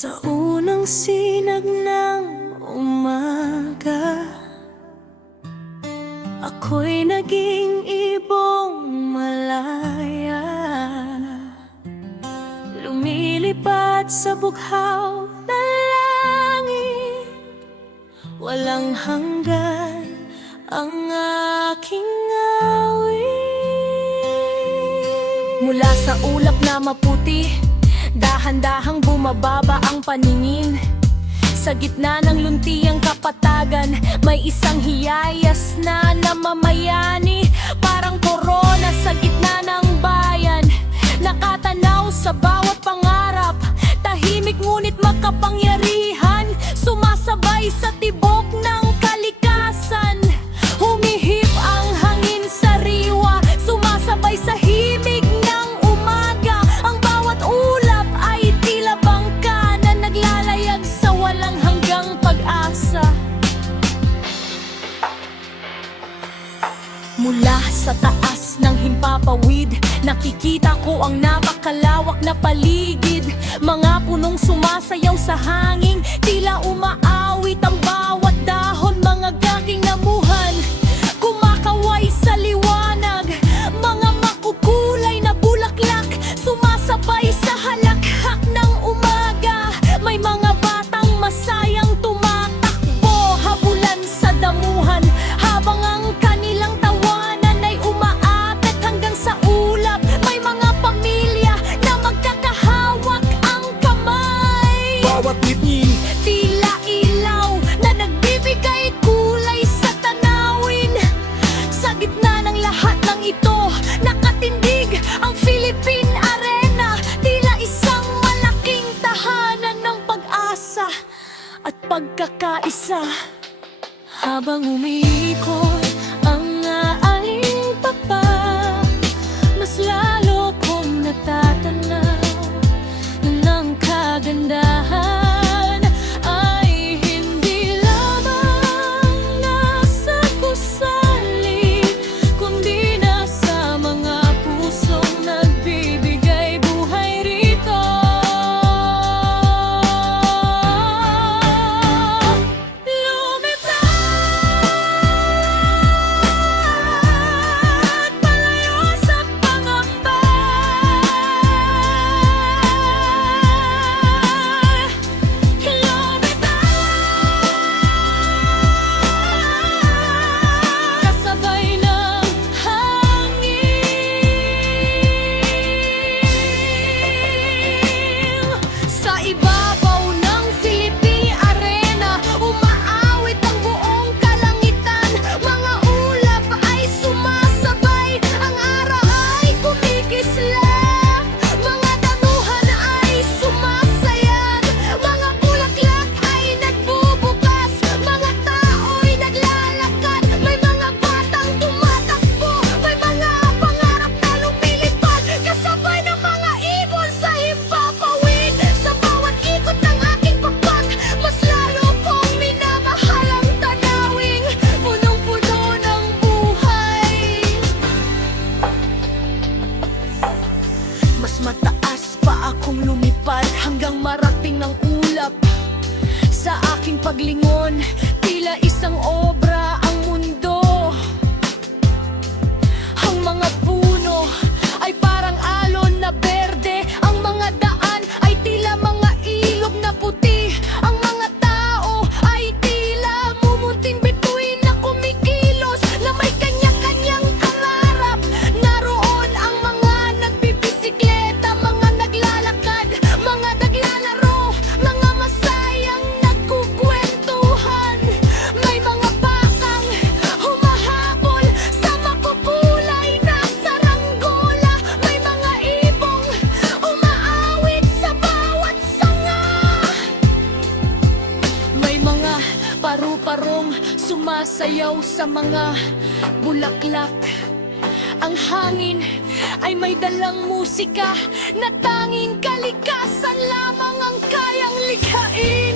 Sa unang sinag ng umaga, ako'y naging ibong malaya, lumilipad sa bughaw na langit. Walang hanggan ang aking awit. Mula sa ulap na maputi, dahan-dahang bumababa ang paningin. Sa gitna ng luntiang kapatagan, may isang hiyayas na namamayani. Parang korona sa gitna ng bayan, nakatanaw sa bawat pangarap. Tahimik ngunit makapangyarihan, sumasabay sa tibok ng kalikasan. Humihip ang hangin sa riwa, sumasabay sa himig ng umaga. Ang bawat ulap ay tila bangka na naglalayag sa walang hanggang pag-asa. Mula sa taas ng himpapawid, nakikita ko ang napakalawak na paligid. Mga punong sumasayaw sa hangin, tila umaawit ang bawat dahon. Mga gaging namuhan, kumakaway sa liwanag. Mga makukulay na bulaklak, sumasabay sa halakhak ng umaga. May mga batang masayang tumatakbo, habulan sa damuhan, habang ang kanilang tawanan ay umaakit hanggang sa ulap. May mga pamilya na magkakahawak ang kamay. Bawat ngiti, Tila ilaw na nagbibigay kulay sa tanawin. Sa gitna ng lahat ng ito, nakatindig ang Philippine Arena. Tila isang malaking tahanan ng pag-asa at pagkakaisa. Habang umiikot ang aing papa, mas lalo kong natatanaw ng kagandahan ay hindi lamang nasa gusali, kundi nasa mga pusong nagbibigay buhay rito. Lumipad palayo sa pangamba, kasabay ng hangin. Sa ibabaw ng Philippine Arena, umaawit ang buong kalangitan. Mga ulap ay sumasabay, ang araw ay kumikislap. Mga damuhan ay sumasayat, mga bulaklak ay nagbubukas, mga tao'y naglalakad. May mga batang tumatakbo, may mga pangarap na lumilipad, kasabay ng mga ibon sa himpapawid. Sa bawat ikot ng aking pakpak, mas lalo kong minamahal ang tanawing punong-puno ng buhay. Mas mataas pa akong lumipad hanggang marating ng ulap. Sa aking paglingon, tila isang obra ang mundo. Ang mga puno ay parang alon na berde, ang mga daan ay tila mga ilog na puti. Ang mga tao ay tila mumunting bituin na kumikilos, na may kanya-kanyang pangarap. Naroon ang mga nagbibisikleta, mga naglalakad, mga naglalaro, mga masayang nagkukwentuhan. May mga bakang humahabol sa makukulay na saranggola. May mga ibong umaawit sa bawat sanga. May mga paru-parong sumasayaw sa mga bulaklak. Ang hangin ay may dalang musika na tanging kalikasan lamang ang kayang likhain.